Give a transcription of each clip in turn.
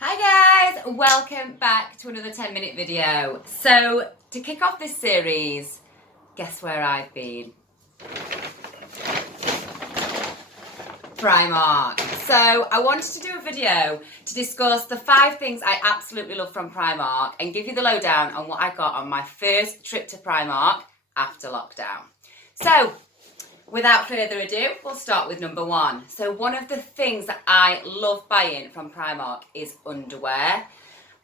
Hi guys, welcome back to another 10-minute video. So to kick off this series, guess where I've been? Primark. So I wanted to do a video to discuss the 5 things I absolutely love from Primark and give you the lowdown on what I got on my first trip to Primark after lockdown. So without further ado, we'll start with number 1. So one of the things that I love buying from Primark is underwear.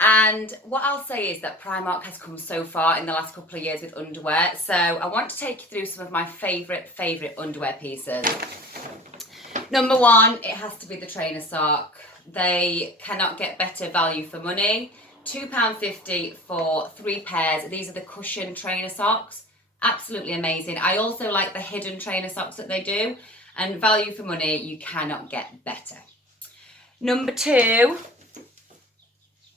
And what I'll say is that Primark has come so far in the last couple of years with underwear. So I want to take you through some of my favourite underwear pieces. Number 1, it has to be the trainer sock. They cannot get better value for money. £2.50 for 3 pairs. These are the cushion trainer socks. Absolutely amazing. I also like the hidden trainer socks that they do. And value for money, you cannot get better. Number 2,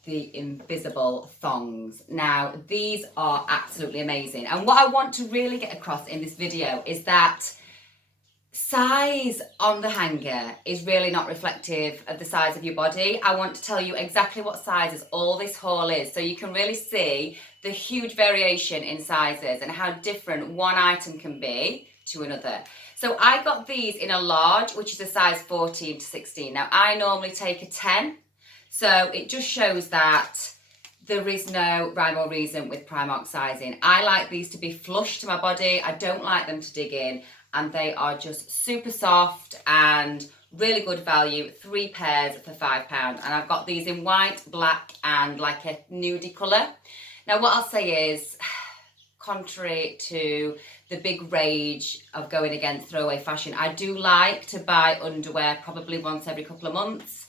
the invisible thongs. Now, these are absolutely amazing. And what I want to really get across in this video is that size on the hanger is really not reflective of the size of your body. I want to tell you exactly what sizes all this haul is, so you can really see the huge variation in sizes and how different one item can be to another. So I got these in a large, which is a size 14 to 16. Now I normally take a 10, so it just shows that there is no rhyme or reason with Primark sizing. I like these to be flush to my body. I don't like them to dig in. And they are just super soft and really good value. 3 pairs for £5. And I've got these in white, black, and like a nudie colour. Now what I'll say is, contrary to the big rage of going against throwaway fashion, I do like to buy underwear probably once every couple of months.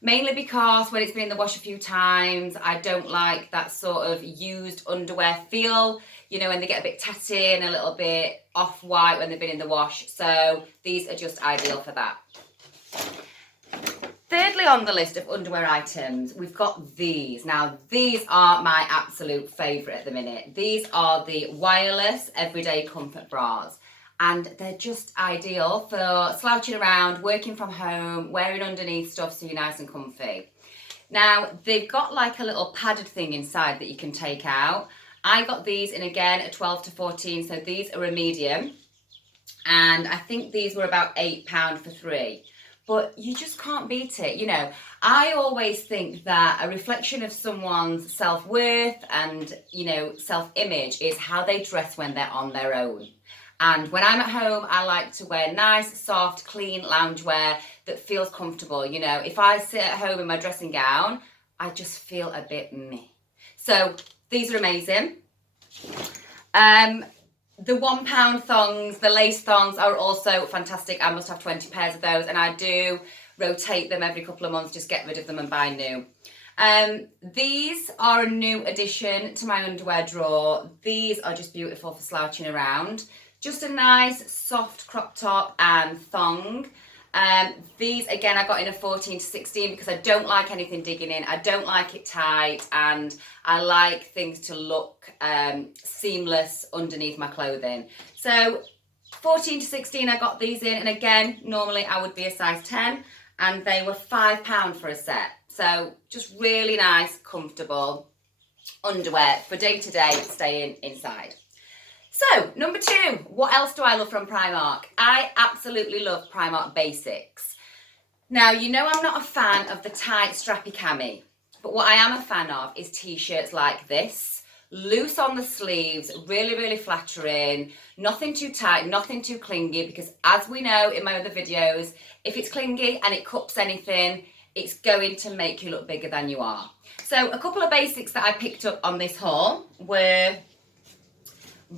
Mainly because when it's been in the wash a few times, I don't like that sort of used underwear feel, you know, when they get a bit tatty and a little bit off-white when they've been in the wash. So these are just ideal for that. Thirdly on the list of underwear items, we've got these. Now, these are my absolute favourite at the minute. These are the wireless everyday comfort bras. And they're just ideal for slouching around, working from home, wearing underneath stuff so you're nice and comfy. Now, they've got like a little padded thing inside that you can take out. I got these in, again, a 12 to 14, so these are a medium. And I think these were about £8 for 3. But you just can't beat it, you know. I always think that a reflection of someone's self-worth and, you know, self-image is how they dress when they're on their own. And when I'm at home, I like to wear nice, soft, clean loungewear that feels comfortable. You know, if I sit at home in my dressing gown, I just feel a bit meh. So these are amazing. The £1 thongs, the lace thongs are also fantastic. I must have 20 pairs of those, and I do rotate them every couple of months, just get rid of them and buy new. These are a new addition to my underwear drawer. These are just beautiful for slouching around. Just a nice soft crop top and thong. These, again, I got in a 14 to 16 because I don't like anything digging in. I don't like it tight, and I like things to look seamless underneath my clothing. So 14 to 16, I got these in, and again, normally I would be a size 10, and they were £5 for a set. So just really nice, comfortable underwear for day-to-day staying inside. So, number 2, what else do I love from Primark? I absolutely love Primark basics. Now, you know I'm not a fan of the tight, strappy cami, but what I am a fan of is t-shirts like this. Loose on the sleeves, really, really flattering, nothing too tight, nothing too clingy, because as we know in my other videos, if it's clingy and it cups anything, it's going to make you look bigger than you are. So, a couple of basics that I picked up on this haul were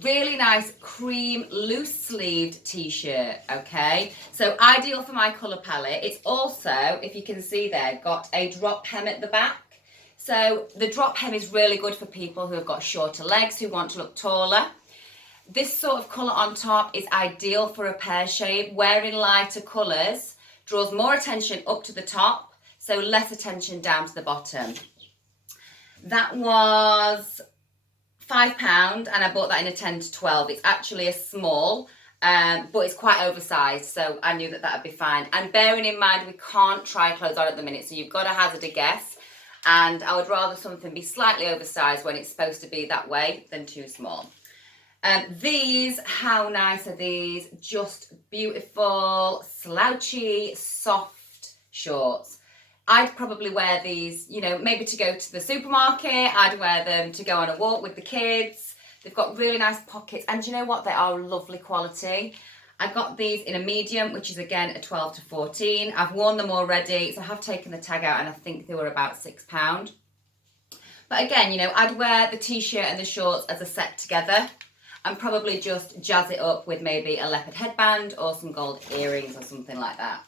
really nice cream loose sleeved t-shirt, okay? So ideal for my colour palette. It's also, if you can see there, got a drop hem at the back. So the drop hem is really good for people who have got shorter legs, who want to look taller. This sort of colour on top is ideal for a pear shape. Wearing lighter colours draws more attention up to the top, so less attention down to the bottom. That was £5, and I bought that in a 10 to 12. It's actually a small, but it's quite oversized, so I knew that that would be fine. And bearing in mind, we can't try clothes on at the minute, so you've got to hazard a guess. And I would rather something be slightly oversized when it's supposed to be that way than too small. These, how nice are these? Just beautiful, slouchy, soft shorts. I'd probably wear these, you know, maybe to go to the supermarket. I'd wear them to go on a walk with the kids. They've got really nice pockets, and you know what? They are lovely quality. I got these in a medium, which is again a 12 to 14. I've worn them already, so I have taken the tag out, and I think they were about £6. But again, you know, I'd wear the t-shirt and the shorts as a set together, and probably just jazz it up with maybe a leopard headband or some gold earrings or something like that.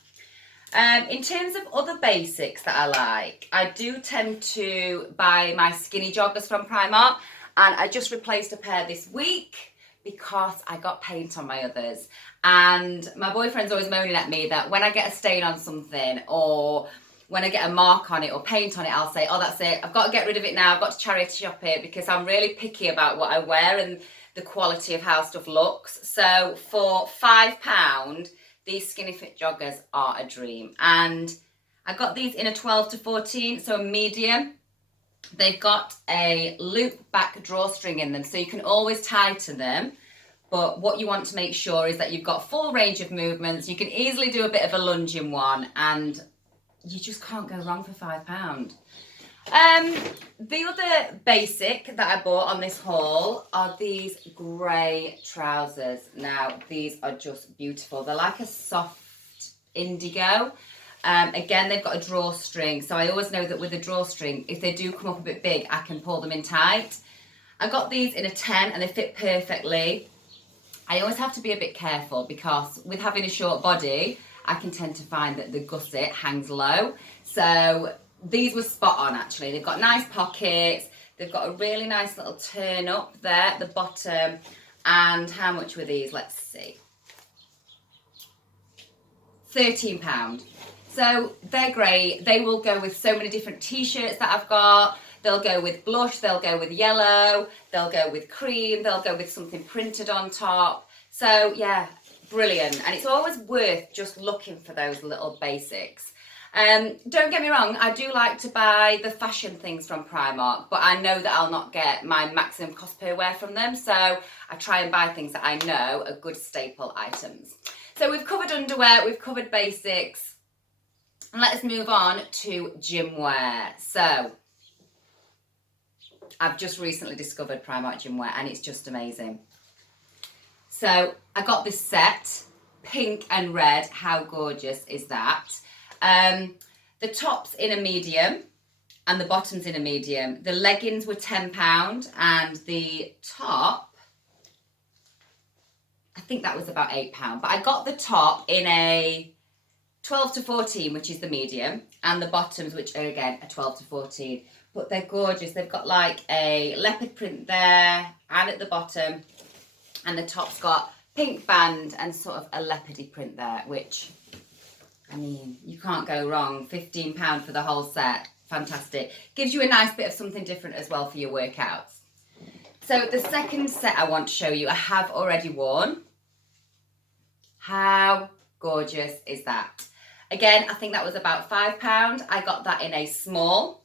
In terms of other basics that I like, I do tend to buy my skinny joggers from Primark, and I just replaced a pair this week because I got paint on my others. And my boyfriend's always moaning at me that when I get a stain on something, or when I get a mark on it or paint on it, I'll say, oh, that's it, I've got to get rid of it now, I've got to charity shop it, because I'm really picky about what I wear and the quality of how stuff looks. So for £5, these skinny fit joggers are a dream. And I got these in a 12 to 14, so a medium. They've got a loop back drawstring in them, so you can always tighten them. But what you want to make sure is that you've got full range of movements. You can easily do a bit of a lunge in one, and you just can't go wrong for £5. The other basic that I bought on this haul are these grey trousers. Now, these are just beautiful. They're like a soft indigo. Again, they've got a drawstring, so I always know that with a drawstring, if they do come up a bit big, I can pull them in tight. I got these in a 10 and they fit perfectly. I always have to be a bit careful because with having a short body, I can tend to find that the gusset hangs low. So these were spot on actually. They've got nice pockets. They've got a really nice little turn up there at the bottom. And how much were these? Let's see. £13. So they're great. They will go with so many different t-shirts that I've got. They'll go with blush, they'll go with yellow, they'll go with cream, they'll go with something printed on top. So yeah, brilliant. And it's always worth just looking for those little basics. Don't get me wrong, I do like to buy the fashion things from Primark, but I know that I'll not get my maximum cost per wear from them. So I try and buy things that I know are good staple items. So we've covered underwear, we've covered basics. And let's move on to gymwear. So I've just recently discovered Primark Gymwear and it's just amazing. So I got this set, pink and red. How gorgeous is that? The top's in a medium and the bottom's in a medium. The leggings were £10 and the top, I think that was about £8. But I got the top in a 12 to 14, which is the medium, and the bottoms, which are again a 12 to 14. But they're gorgeous. They've got like a leopard print there and at the bottom, and the top's got pink band and sort of a leopardy print there, which, I mean, you can't go wrong. £15 for the whole set. Fantastic. Gives you a nice bit of something different as well for your workouts. So the second set I want to show you, I have already worn. How gorgeous is that? Again, I think that was about £5. I got that in a small.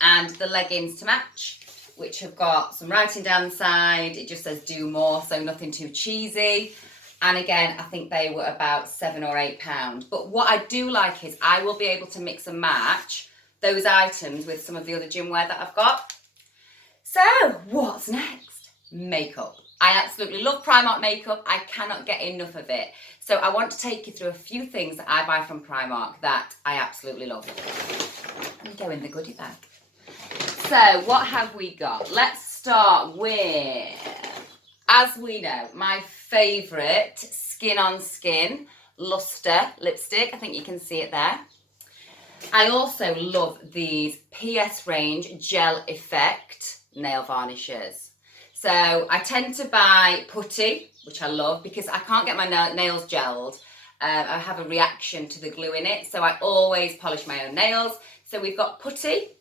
And the leggings to match, which have got some writing down the side. It just says do more, so nothing too cheesy. And again, I think they were about £7 or £8. But what I do like is I will be able to mix and match those items with some of the other gymwear that I've got. So what's next? Makeup. I absolutely love Primark makeup. I cannot get enough of it. So I want to take you through a few things that I buy from Primark that I absolutely love. Let me go in the goodie bag. So what have we got? Let's start with, as we know, my favourite Skin on Skin Luster lipstick. I think you can see it there. I also love these PS Range Gel Effect nail varnishes. So I tend to buy putty, which I love because I can't get my nails gelled. I have a reaction to the glue in it, so I always polish my own nails. So we've got putty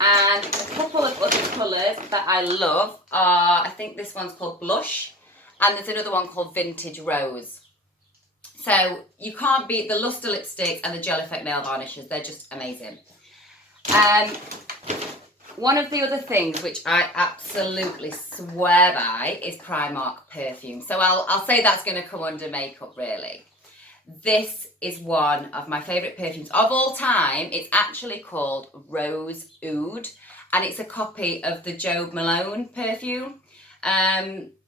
and a couple of other colours that I love are, I think this one's called Blush and there's another one called Vintage Rose. So you can't beat the Luster lipsticks and the Gel Effect nail varnishes. They're just amazing. One of the other things which I absolutely swear by is Primark perfume. So I'll say that's going to come under makeup, really. This is one of my favourite perfumes of all time. It's actually called Rose Oud, and it's a copy of the Joe Malone perfume.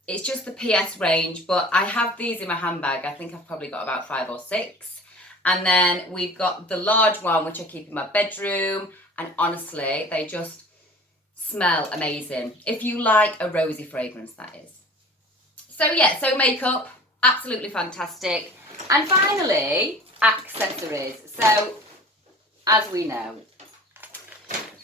It's just the PS range, but I have these in my handbag. I think I've probably got about 5 or 6. And then we've got the large one, which I keep in my bedroom. And honestly, they just smell amazing. If you like a rosy fragrance, that is. So yeah, so makeup, absolutely fantastic. And finally, accessories. So, as we know,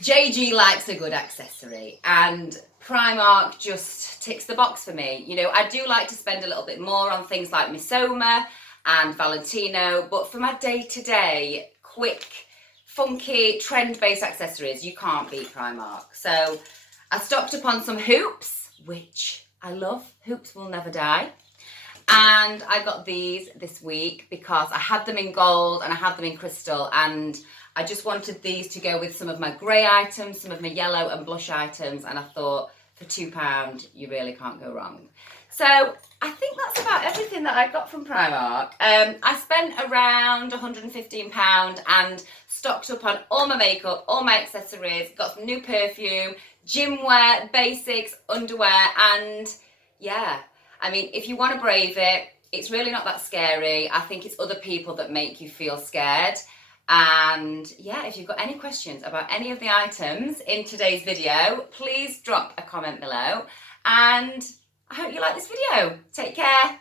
JG likes a good accessory, and Primark just ticks the box for me. You know, I do like to spend a little bit more on things like Missoma and Valentino, but for my day-to-day, quick, funky, trend-based accessories, you can't beat Primark. So I stocked up on some hoops, which I love. Hoops will never die. And I got these this week because I had them in gold and I had them in crystal, and I just wanted these to go with some of my grey items, some of my yellow and blush items, and I thought for £2 you really can't go wrong. So I think that's about everything that I got from Primark. I spent around £115 and stocked up on all my makeup, all my accessories, got some new perfume, gymwear, basics, underwear, and yeah. I mean, if you want to brave it, it's really not that scary. I think it's other people that make you feel scared. And yeah, if you've got any questions about any of the items in today's video, please drop a comment below. And I hope you like this video. Take care.